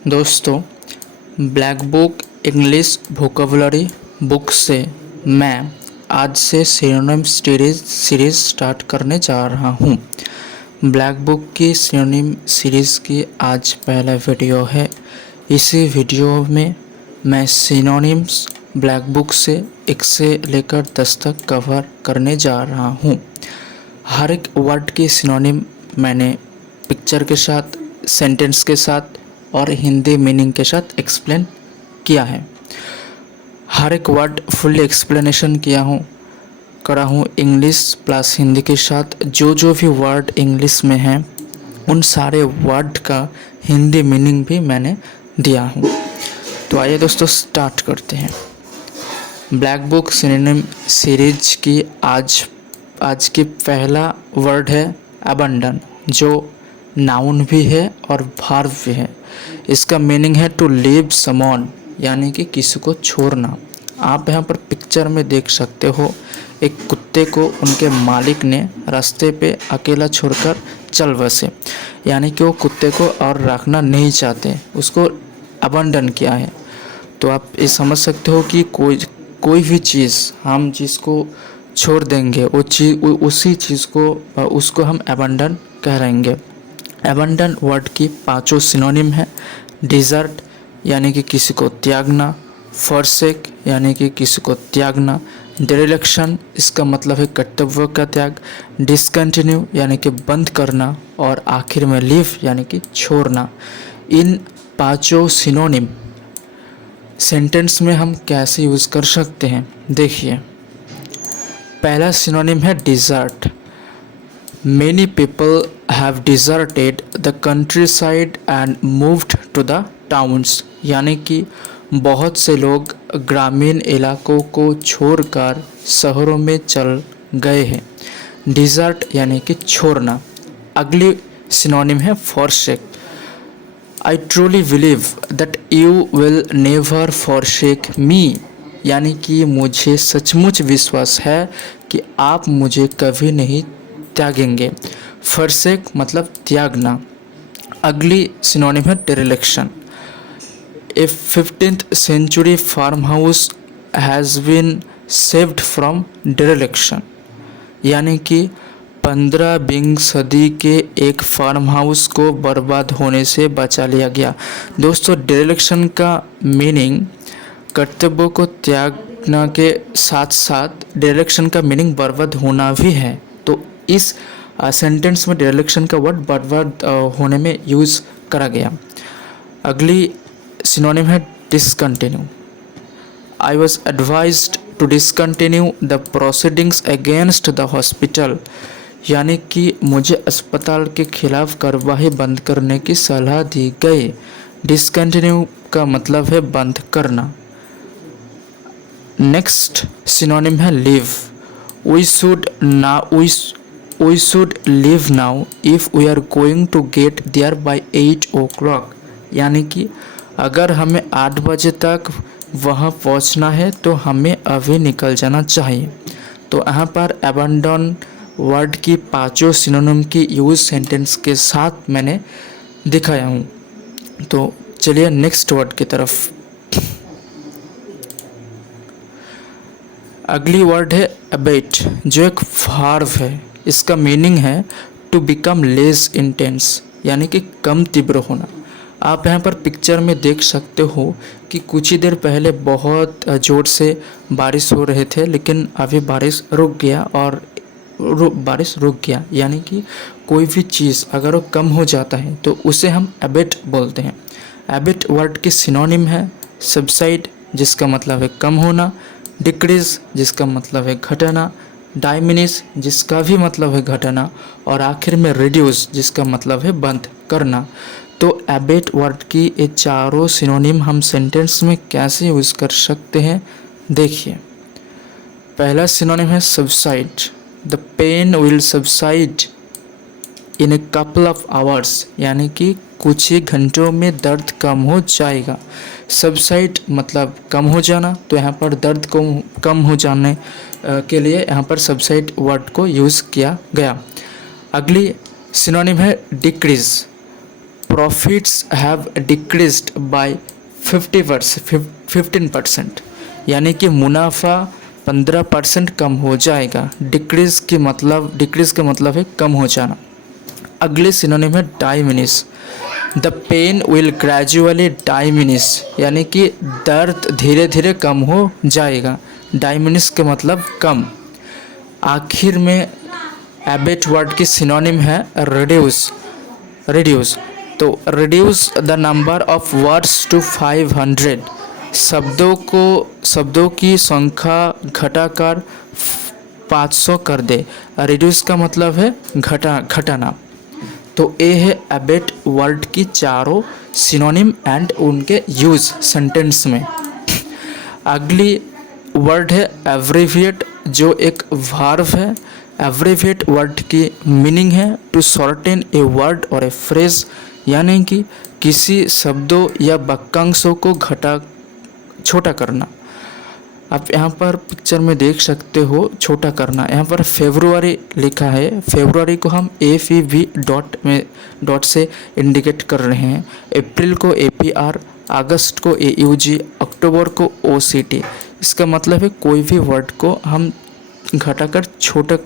दोस्तों, black book English vocabulary book से मैं आज से सिनोनिम सीरीज़ स्टार्ट करने जा रहा हूँ। ब्लैक बुक की सिनोनिम सीरीज़ की आज पहला वीडियो है। इसी वीडियो में मैं सिनोनिम्स ब्लैक बुक से 1 से लेकर 10 तक कवर करने जा रहा हूँ। हर एक वर्ड की सिनोनिम मैंने पिक्चर के साथ, सेंटेंस के साथ और हिंदी मीनिंग के साथ एक्सप्लेन किया है। हर एक वर्ड फुल एक्सप्लेनेशन करा हूँ इंग्लिश प्लस हिंदी के साथ। जो भी वर्ड इंग्लिश में हैं उन सारे वर्ड का हिंदी मीनिंग भी मैंने दिया हूँ। तो आइए दोस्तों स्टार्ट करते हैं। ब्लैक बुक सिनोनिम सीरीज की आज की पहला वर्ड है अबंडन, जो नाउन भी है और वर्ब भी है। इसका मीनिंग है टू लीव समवन, यानी कि किसी को छोड़ना। आप यहाँ पर पिक्चर में देख सकते हो, एक कुत्ते को उनके मालिक ने रास्ते पे अकेला छोड़कर चल बसे, यानी कि वो कुत्ते को और रखना नहीं चाहते, उसको अबंडन किया है। तो आप ये समझ सकते हो कि कोई भी चीज़ हम जिसको छोड़ देंगे उसी चीज़ को उसको हम अबंडन कह रहेंगे। अबंडन वर्ड की 5 सिनोनिम है। डिज़र्ट यानी कि किसी को त्यागना, फॉरसेक यानी कि किसी को त्यागना, डिरेक्शन इसका मतलब है कर्तव्य का त्याग, डिसकंटिन्यू यानी कि बंद करना और आखिर में लीव यानी कि छोड़ना। इन 5 सिनोनिम सेंटेंस में हम कैसे यूज़ कर सकते हैं, देखिए। पहला सिनोनिम है dessert. Many people have deserted the countryside and moved to the towns, यानी कि बहुत से लोग ग्रामीण इलाकों को छोड़कर शहरों में चल गए हैं। डिज़र्ट यानी कि छोड़ना। अगली सिनोनिम है forsake। I truly believe that you will never forsake me, यानी कि मुझे सचमुच विश्वास है कि आप मुझे कभी नहीं त्यागेंगे। फॉरसेक मतलब त्यागना। अगली सिनोनिम है dereliction. A 15th century farmhouse has been saved from dereliction, यानी कि 15वीं सदी के एक फार्म हाउस को बर्बाद होने से बचा लिया गया। दोस्तों, डिरेक्शन का मीनिंग कर्तव्य को त्यागना के साथ साथ डिरेक्शन का मीनिंग बर्बाद होना भी है। तो इस सेंटेंस में डिरेक्शन का वर्ड बर्बाद होने में यूज़ करा गया। अगली सिनोनिम है discontinue. I was advised to discontinue the proceedings against the hospital, यानी कि मुझे अस्पताल के खिलाफ कार्रवाई बंद करने की सलाह दी गई। डिसकंटिन्यू का मतलब है बंद करना। नेक्स्ट सिनोनिम है leave. We should leave now if we are going to get there by 8 o'clock, यानी कि अगर हमें 8 बजे तक वहाँ पहुँचना है तो हमें अभी निकल जाना चाहिए। तो यहाँ पर अबंडन वर्ड की 5 सिनोनिम की यूज सेंटेंस के साथ मैंने दिखाया हूँ। तो चलिए नेक्स्ट वर्ड की तरफ। अगली वर्ड है अबेट, जो एक वर्ब है। इसका मीनिंग है टू बिकम लेस इंटेंस, यानी कि कम तीव्र होना। आप यहाँ पर पिक्चर में देख सकते हो कि कुछ ही देर पहले बहुत ज़ोर से बारिश हो रहे थे, लेकिन अभी बारिश रुक गया, यानी कि कोई भी चीज़ अगर वो कम हो जाता है तो उसे हम अबेट बोलते हैं। अबेट वर्ड की सिनोनिम है सबसाइड, जिसका मतलब है कम होना, डिक्रीज जिसका मतलब है घटना, डाइमिनिश जिसका भी मतलब है घटना, और आखिर में रिड्यूस जिसका मतलब है बंद करना। तो अबेट वर्ड की ये 4 सिनोनिम हम सेंटेंस में कैसे यूज़ कर सकते हैं, देखिए। पहला सिनोनिम है subside. The pain will subside in a couple of hours, यानी कि कुछ ही घंटों में दर्द कम हो जाएगा। सबसाइड मतलब कम हो जाना, तो यहाँ पर दर्द को कम हो जाने के लिए यहाँ पर सबसाइड वर्ड को यूज़ किया गया। अगली सिनोनिम है decrease. Profits have decreased bye 15%, यानी कि मुनाफा 15% कम हो जाएगा। डिक्रीज का मतलब है कम हो जाना। अगले सिनोनिम है डाइमिनिश। द पेन विल ग्रेजुअली डाइमिनिश, यानी कि दर्द धीरे धीरे कम हो जाएगा। डाइमिनिश का मतलब कम। आखिर में एबेट वर्ड की सिनोनिम है रिड्यूस। तो reduce the number of words to 500, शब्दों की संख्या घटाकर 500 कर दे। रिड्यूस का मतलब है घटाना। तो ये है एबेट वर्ड की चारों सिनोनिम एंड उनके यूज सेंटेंस में। अगली वर्ड है एब्रिविएट, जो एक वर्ब है। एब्रिविएट वर्ड की मीनिंग है टू शॉर्टेन ए वर्ड और ए फ्रेज, यानी कि किसी शब्दों या वाक्यांशों को छोटा करना। आप यहाँ पर पिक्चर में देख सकते हो छोटा करना। यहाँ पर फेब्रुअरी लिखा है। फेब्रुअरी को हम FEB डॉट से इंडिकेट कर रहे हैं। अप्रैल को APR, अगस्त को AUG, अक्टूबर को OCT। इसका मतलब है कोई भी वर्ड को हम घटाकर छोटा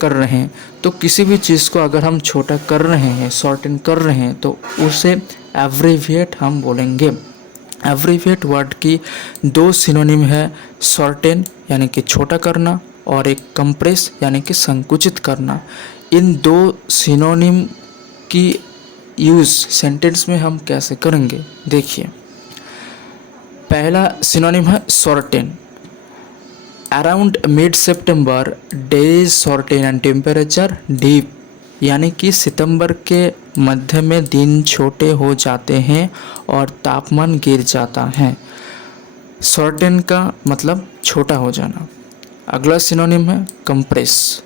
कर रहे हैं। तो किसी भी चीज़ को अगर हम छोटा कर रहे हैं, शॉर्टन कर रहे हैं, तो उसे एब्रिविएट हम बोलेंगे। एब्रिविएट वर्ड की दो सिनोनिम है, शॉर्टेन यानी कि छोटा करना और एक कंप्रेस यानी कि संकुचित करना। इन दो सिनोनिम की यूज़ सेंटेंस में हम कैसे करेंगे देखिए। पहला सिनोनिम है shorten. Around mid September days shorten and temperature deep, यानी कि सितंबर के मध्य में दिन छोटे हो जाते हैं और तापमान गिर जाता है। शॉर्टेन का मतलब छोटा हो जाना। अगला सिनोनिम है compress.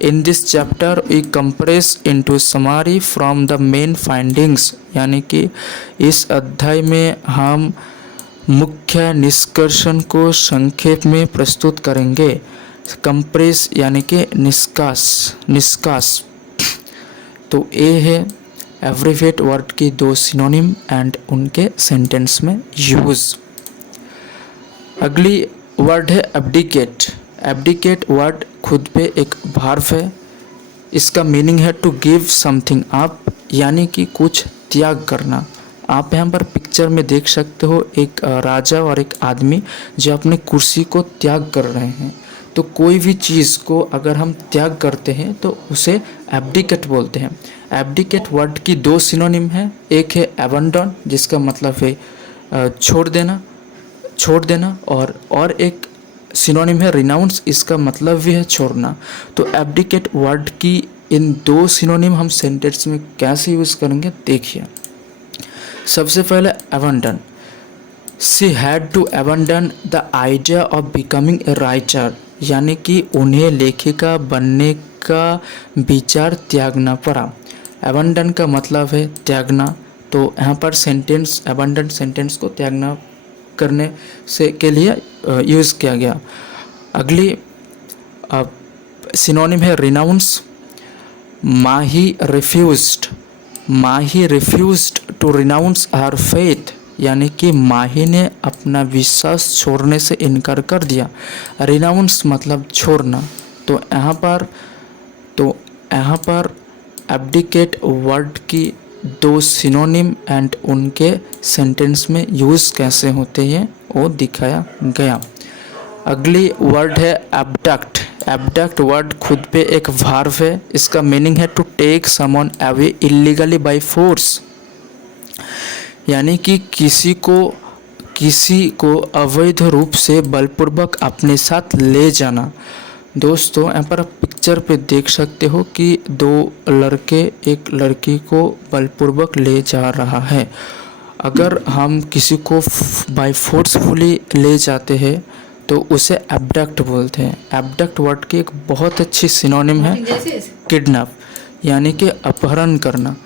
In this chapter we compress into summary from the main findings, यानी कि इस अध्याय में हम मुख्य निष्कर्षण को संक्षेप में प्रस्तुत करेंगे। कंप्रेस यानी कि निष्कास। तो ये है एब्रिविएट वर्ड की दो सिनोनिम एंड उनके सेंटेंस में यूज। अगली वर्ड है एब्डिकेट। एब्डिकेट वर्ड खुद पे एक वर्ब है। इसका मीनिंग है टू गिव समथिंग अप, यानी कि कुछ त्याग करना। आप यहाँ पर पिक्चर में देख सकते हो एक राजा और एक आदमी जो अपने कुर्सी को त्याग कर रहे हैं। तो कोई भी चीज़ को अगर हम त्याग करते हैं तो उसे एब्डिकेट बोलते हैं। एब्डिकेट वर्ड की दो सिनोनिम है, एक है एबंडन जिसका मतलब है छोड़ देना और एक सिनोनिम है रिनाउंस, इसका मतलब भी है छोड़ना। तो एब्डिकेट वर्ड की इन दो सिनोनिम हम सेंटेंस में कैसे यूज़ करेंगे देखिए। सबसे पहले abandon. She had to abandon the idea of becoming a writer, यानी कि उन्हें लेखिका बनने का विचार त्यागना पड़ा। अबंडन का मतलब है त्यागना। तो यहाँ पर सेंटेंस अबंडन सेंटेंस को त्यागना करने से के लिए यूज़ किया गया। अगली सिनोनिम है renounce. Mahi refused to renounce her faith, यानी कि माही ने अपना विश्वास छोड़ने से इनकार कर दिया। रिनाउंस मतलब छोड़ना। तो यहाँ पर एब्डिकेट वर्ड की दो सिनोनिम एंड उनके सेंटेंस में यूज़ कैसे होते हैं वो दिखाया गया। अगली वर्ड है एब्डक्ट। एब्डक्ट वर्ड खुद पे एक वर्ब है। इसका मीनिंग है to take someone away illegally by force, यानी कि किसी को अवैध रूप से बलपूर्वक अपने साथ ले जाना। दोस्तों यहाँ पर आप पिक्चर पे देख सकते हो कि दो लड़के एक लड़की को बलपूर्वक ले जा रहा है। अगर हम किसी को बाय फोर्सफुली ले जाते हैं तो उसे एब्डक्ट बोलते हैं। एब्डक्ट वर्ड की एक बहुत अच्छी सिनोनिम है किडनैप, यानी कि अपहरण करना।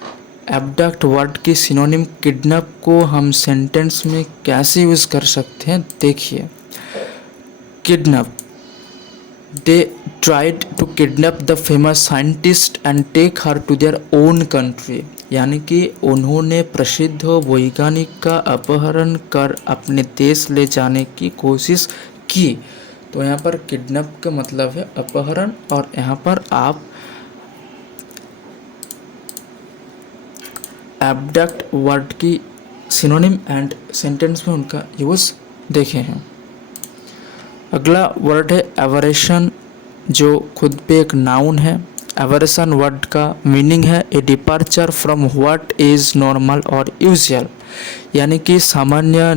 एब्डक्ट वर्ड की सिनोनिम किडनैप को हम सेंटेंस में कैसे यूज़ कर सकते हैं देखिए। Kidnap. They tried to kidnap the famous scientist and take her to their own country. यानी कि उन्होंने प्रसिद्ध वैज्ञानिक का अपहरण कर अपने देश ले जाने की कोशिश की। तो यहाँ पर किडनैप का मतलब है अपहरण, और यहाँ पर आप एब्डक्ट वर्ड की सिनोनिम एंड सेंटेंस में उनका यूज़ देखे हैं। अगला वर्ड है एवरेशन, जो खुद पे एक नाउन है। एवरेशन वर्ड का मीनिंग है a departure from what is normal और यूजुअल, यानी कि सामान्य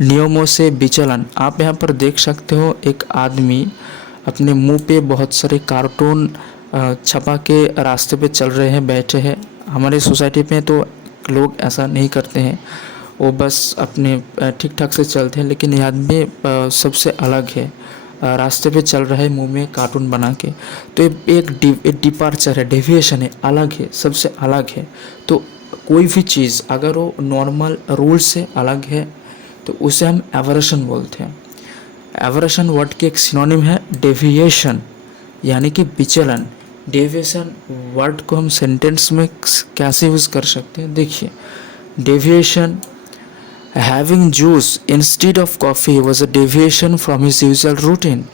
नियमों से विचलन। आप यहाँ पर देख सकते हो एक आदमी अपने मुंह पे बहुत सारे कार्टून छपा के रास्ते पे चल रहे हैं, बैठे हैं। हमारे सोसाइटी में तो लोग ऐसा नहीं करते हैं, वो बस अपने ठीक ठाक से चलते हैं, लेकिन यह आदमी सबसे अलग है, रास्ते पे चल रहा है मुंह में कार्टून बना के। तो एक डिपार्चर है, डेविएशन है, अलग है, सबसे अलग है। तो कोई भी चीज़ अगर वो नॉर्मल रूल से अलग है तो उसे हम एवरेशन बोलते हैं। एवरेशन वर्ड की एक सिनोनिम है डेविएशन, यानी कि विचलन। डेविएशन वर्ड को हम सेंटेंस में कैसे यूज़ कर सकते हैं, देखिए। Deviation, having juice instead of coffee was a deviation from his usual routine,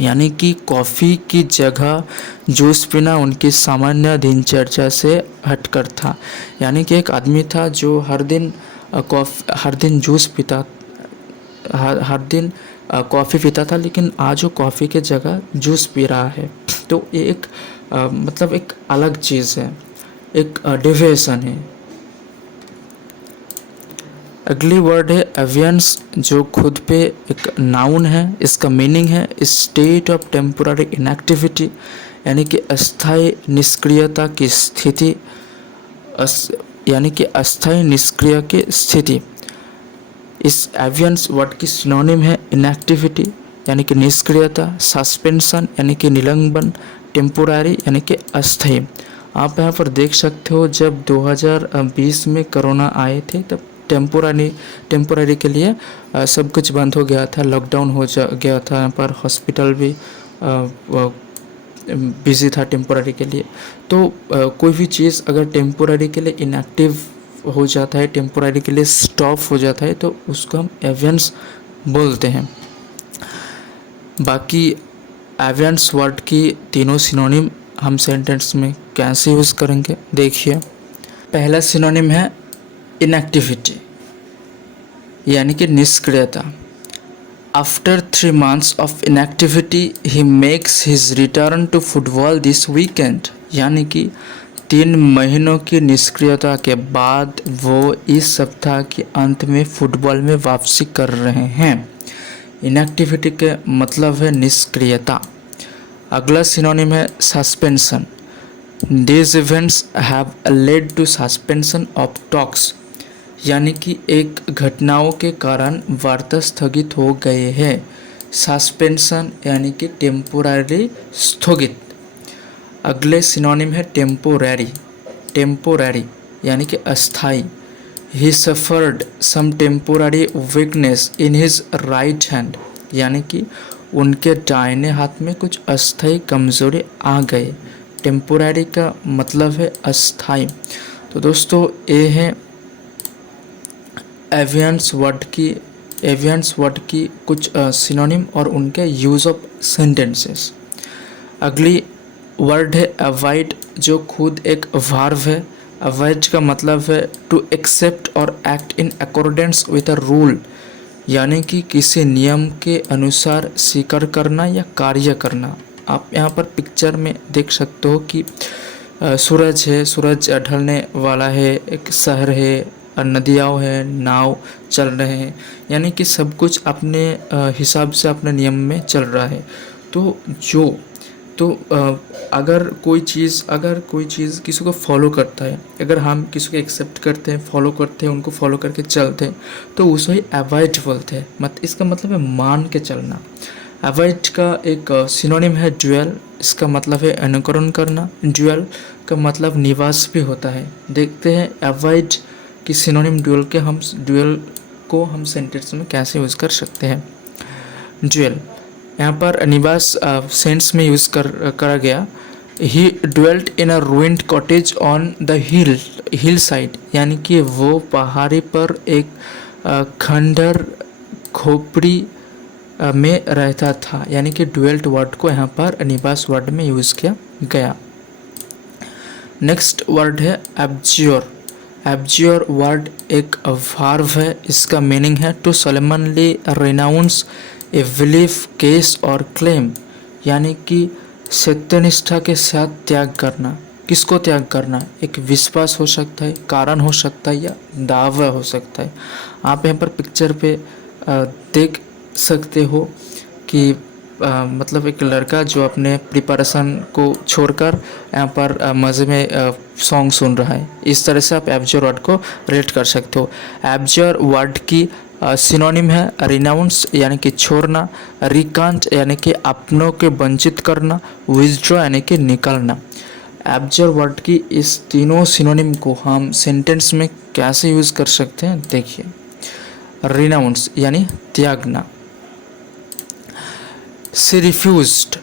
यानी कि कॉफ़ी की जगह जूस पीना उनकी सामान्य दिनचर्या से हटकर था। यानी कि एक आदमी था जो हर दिन जूस पीता, हर दिन कॉफ़ी पीता था, लेकिन आज वो कॉफ़ी के जगह जूस पी रहा है। तो ये एक मतलब एक अलग चीज़ है, एक डेविएशन है। अगली वर्ड है एवियंस, जो खुद पे एक नाउन है। इसका मीनिंग है स्टेट ऑफ टेम्पोररी इनएक्टिविटी, यानी कि अस्थायी निष्क्रियता की स्थिति, यानी कि अस्थायी निष्क्रिय की स्थिति। इस एवियंस वर्ड की सिनोनिम है इनएक्टिविटी, यानी कि निष्क्रियता, सस्पेंशन यानी कि निलंबन, टेम्पोररी यानी कि अस्थायी। आप यहाँ पर देख सकते हो जब 2020 में कोरोना आए थे तब टेम्पोररी के लिए सब कुछ बंद हो गया था, लॉकडाउन हो गया था। यहाँ पर हॉस्पिटल भी बिजी था टेम्पोररी के लिए। तो कोई भी चीज़ अगर टेम्पोररी के लिए इनएक्टिव हो जाता है, टेम्पोररी के लिए स्टॉप हो जाता है, तो उसको हम एवियंस बोलते हैं। बाकी एवियंस वर्ड की तीनों सिनोनिम हम सेंटेंस में कैसे यूज़ करेंगे, देखिए। पहला सिनोनिम है इनएक्टिविटी, यानी कि निष्क्रियता। After 3 months of inactivity he makes his return to football this weekend, यानी कि 3 महीनों की निष्क्रियता के बाद वो इस सप्ताह के अंत में फुटबॉल में वापसी कर रहे हैं। इनएक्टिविटी के मतलब है निष्क्रियता। अगला सिनोनिम है suspension. These events have led to suspension of talks, यानी कि एक घटनाओं के कारण वार्ता स्थगित हो गए हैं। सस्पेंशन यानी कि टेम्पोररी स्थगित। अगले सिनोनिम है टेम्पोररी यानी कि अस्थाई। He suffered some temporary weakness in his right hand, यानी कि उनके दाहिने हाथ में कुछ अस्थाई कमजोरी आ गए। टेम्पोररी का मतलब है अस्थाई। तो दोस्तों ये है एवियंस वर्ड की कुछ सिनोनिम और उनके यूज़ ऑफ सेंटेंसेस। अगली वर्ड है अवॉइड, जो खुद एक वर्ब है। अवॉइड का मतलब है टू एक्सेप्ट और act in accordance with a rule, यानी कि किसी नियम के अनुसार स्वीकार करना या कार्य करना। आप यहाँ पर पिक्चर में देख सकते हो कि सूरज है, सूरज ढलने वाला है, एक शहर है, नदियाँ है, नाव चल रहे हैं, यानी कि सब कुछ अपने हिसाब से अपने नियम में चल रहा है। तो अगर कोई चीज़ किसी को फॉलो करता है, अगर हम किसी को एक्सेप्ट करते हैं, फॉलो करते हैं, उनको फॉलो करके चलते हैं, तो उसे ही अवॉइड बोलते हैं। इसका मतलब है मान के चलना। अवॉइड का एक सिनोनिम है ड्यूअल, इसका मतलब है अनुकरण करना। ड्यूअल का मतलब निवास भी होता है। देखते हैं अवॉइड की सिनोनिम ड्यूअल को हम सेंटेंस में कैसे यूज़ कर सकते हैं। ड्यूअल यहाँ पर निवास सेंस में यूज़ करा गया। He dwelt in a ruined cottage on the hill side, यानी कि वो पहाड़ी पर एक खंडर खोपड़ी में रहता था, यानी कि ड्वेल्ट वर्ड को यहाँ पर निवास वर्ड में यूज़ किया गया। नेक्स्ट वर्ड है एब्ज्योर। एब्ज्योर वर्ड एक वर्ब है, इसका मीनिंग है to solemnly renounce a belief, cause और क्लेम, यानी कि सत्यनिष्ठा के साथ त्याग करना। किसको त्याग करना? एक विश्वास हो सकता है, कारण हो सकता है, या दावा हो सकता है। आप यहाँ पर पिक्चर पे देख सकते हो कि मतलब एक लड़का जो अपने प्रिपरेशन को छोड़कर यहाँ पर मज़े में सॉन्ग सुन रहा है। इस तरह से आप एब्ज्योर वर्ड को रिलेट कर सकते हो। एब्ज्योर वर्ड की सिनोनिम है रिनाउंस यानी कि छोड़ना, रिकांट यानी कि अपनों के वंचित करना, विथड्रॉ यानी कि निकलना। एब्ज्योर वर्ड की इस तीनों सिनोनिम को हम सेंटेंस में कैसे यूज़ कर सकते हैं, देखिए। रिनाउंस यानी त्यागना। She refused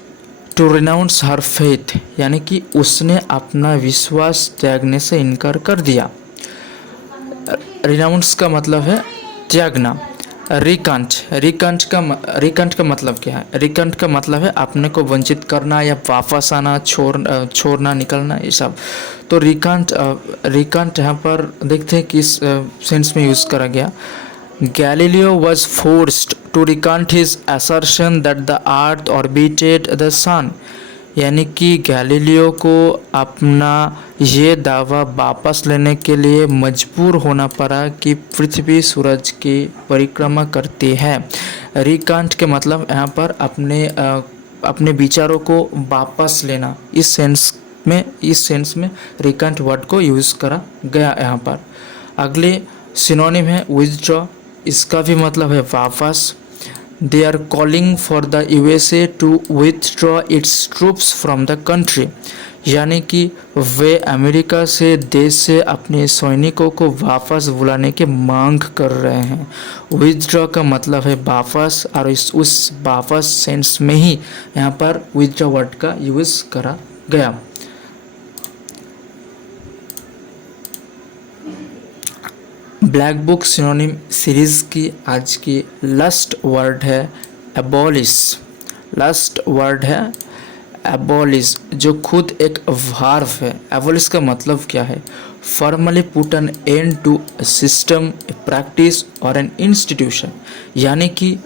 to renounce her faith, यानी कि उसने अपना विश्वास त्यागने से इनकार कर दिया। रिनाउंस का मतलब है त्यागना। रिकांट रिकांट का मतलब क्या है? रिकांट का मतलब है अपने को वंचित करना या वापस आना, छोड़ना, निकलना, ये सब। तो रिकांट यहाँ पर देखते हैं किस सेंस में यूज़ करा गया। Galileo was forced to recant his assertion that the earth orbited the sun, यानी कि गैलीलियो को अपना ये दावा वापस लेने के लिए मजबूर होना पड़ा कि पृथ्वी सूरज की परिक्रमा करती है। रिकांट के मतलब यहाँ पर अपने विचारों को वापस लेना, इस सेंस में रिकांट वर्ड को यूज़ करा गया यहाँ पर। अगले सिनोनिम है विथड्रॉ, इसका भी मतलब है वापस। They are calling for the USA to withdraw its troops from the country, यानी कि वे अमेरिका से देश से अपने सैनिकों को वापस बुलाने की मांग कर रहे हैं। विथड्रॉ का मतलब है वापस, और उस वापस सेंस में ही यहाँ पर विथड्रॉ वर्ड का यूज़ करा गया। ब्लैक बुक सिनोनिम सीरीज़ की आज की लास्ट वर्ड है एबॉलिश। लास्ट वर्ड है एबॉलिश, जो खुद एक वर्ब है। एबॉलिश का मतलब क्या है? Formally put an end to a system, a practice और एन इंस्टीट्यूशन, यानी कि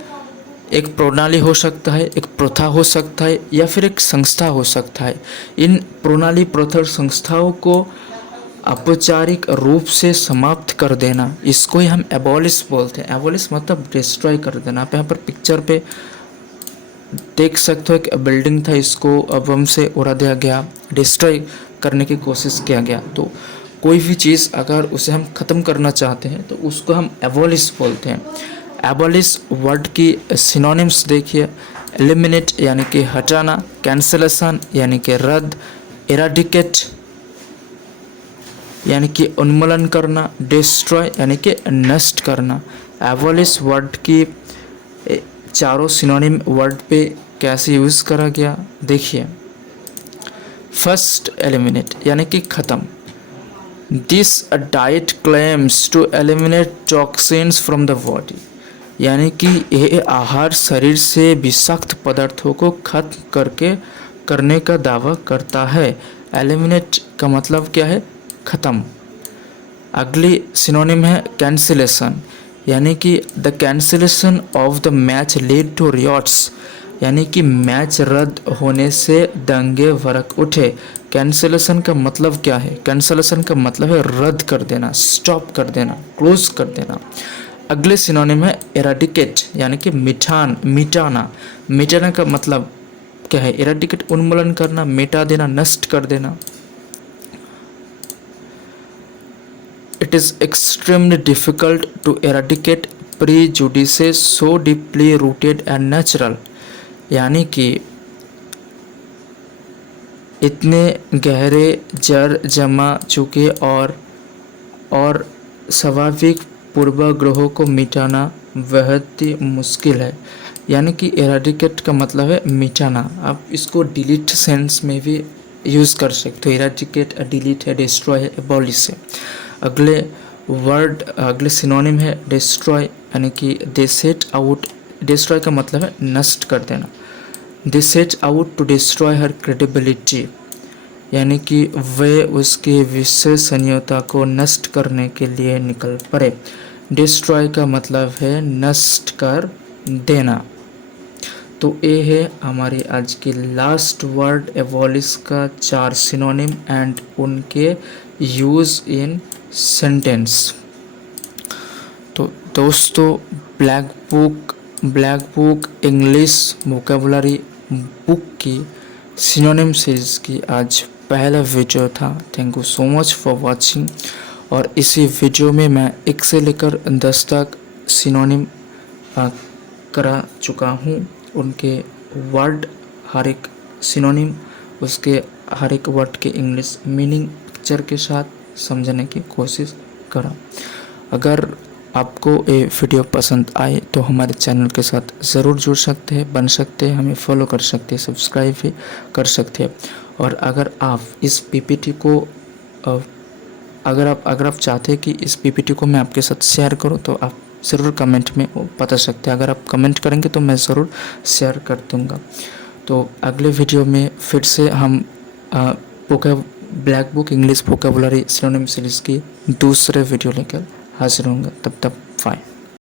एक प्रणाली हो सकता है, एक प्रथा हो सकता है, या फिर एक संस्था हो सकता है। इन प्रणाली, प्रथा और संस्थाओं को औपचारिक रूप से समाप्त कर देना, इसको ही हम एबॉलिश बोलते हैं। एबॉलिश मतलब डिस्ट्रॉय कर देना। आप यहाँ पर पिक्चर पे देख सकते हो, एक बिल्डिंग था, इसको बम से उड़ा दिया गया, डिस्ट्रॉय करने की कोशिश किया गया। तो कोई भी चीज़ अगर उसे हम ख़त्म करना चाहते हैं तो उसको हम एबॉलिश बोलते हैं। एबॉलिश वर्ड की सिनोनिम्स देखिए। एलिमिनेट यानी कि हटाना, कैंसलेशन यानी कि रद्द, इराडिकेट यानी कि उन्मूलन करना, डिस्ट्रॉय यानी कि नष्ट करना। एबॉलिश वर्ड की चारों सिनोनिम वर्ड पे कैसे यूज़ करा गया, देखिए। फर्स्ट, एलिमिनेट यानी कि ख़त्म। This diet claims to eliminate toxins from the body, यानी कि यह आहार शरीर से विषाक्त पदार्थों को खत्म करने का दावा करता है। एलिमिनेट का मतलब क्या है? ख़त्म। अगली सिनोनिम है कैंसिलेशन, यानी कि the cancellation of the match lead to riots, यानी कि मैच रद्द होने से दंगे भड़क उठे। कैंसिलेशन का मतलब क्या है? कैंसिलेशन का मतलब है रद्द कर देना, स्टॉप कर देना, क्लोज कर देना। अगले सिनोनिम है एराडिकेट, यानी कि मिटाना। मिटाना का मतलब क्या है? एराडिकेट उन्मूलन करना, मिटा देना, नष्ट कर देना। It is extremely difficult to eradicate prejudices so deeply rooted and natural, यानी कि इतने गहरे जड़ जमा चुके और स्वाभाविक पूर्वाग्रहों को मिटाना बेहद ही मुश्किल है। यानी कि एराडिकेट का मतलब है मिटाना। आप इसको डिलीट सेंस में भी यूज़ कर सकते हो। इरेडिकेट है, डिलीट है, डिस्ट्रॉय है, एबॉलिश है। अगले वर्ड, अगले सिनोनिम है डिस्ट्रॉय, यानी कि दे सेट आउट। डिस्ट्रॉय का मतलब है नष्ट कर देना। They set out to destroy her credibility, यानी कि वे उसकी विश्वसनीयता को नष्ट करने के लिए निकल पड़े। डिस्ट्रॉय का मतलब है नष्ट कर देना। तो ये है हमारी आज की लास्ट वर्ड एबॉलिश का 4 सिनोनिम एंड उनके यूज़ इन सेंटेंस। तो दोस्तों, black book English vocabulary book की सिनोनिम सीरीज़ की आज पहला वीडियो था। Thank you so much for watching. और इसी वीडियो में मैं 1 से लेकर 10 तक सिनोनिम करा चुका हूँ। उनके वर्ड, हर एक सिनोनिम, उसके हर एक वर्ड के इंग्लिश मीनिंग पिक्चर के साथ समझने की कोशिश करा। अगर आपको ये वीडियो पसंद आए तो हमारे चैनल के साथ ज़रूर जुड़ सकते हैं, बन सकते हैं, हमें फॉलो कर सकते हैं, सब्सक्राइब भी कर सकते हैं। और अगर आप इस पीपीटी को अगर आप चाहते हैं कि इस पीपीटी को मैं आपके साथ शेयर करूं तो आप ज़रूर कमेंट में बता सकते हैं। अगर आप कमेंट करेंगे तो मैं ज़रूर शेयर कर दूँगा। तो अगले वीडियो में फिर से हम black book English vocabulary synonym series की दूसरे वीडियो लेकर हाजिर होंगे। तब तक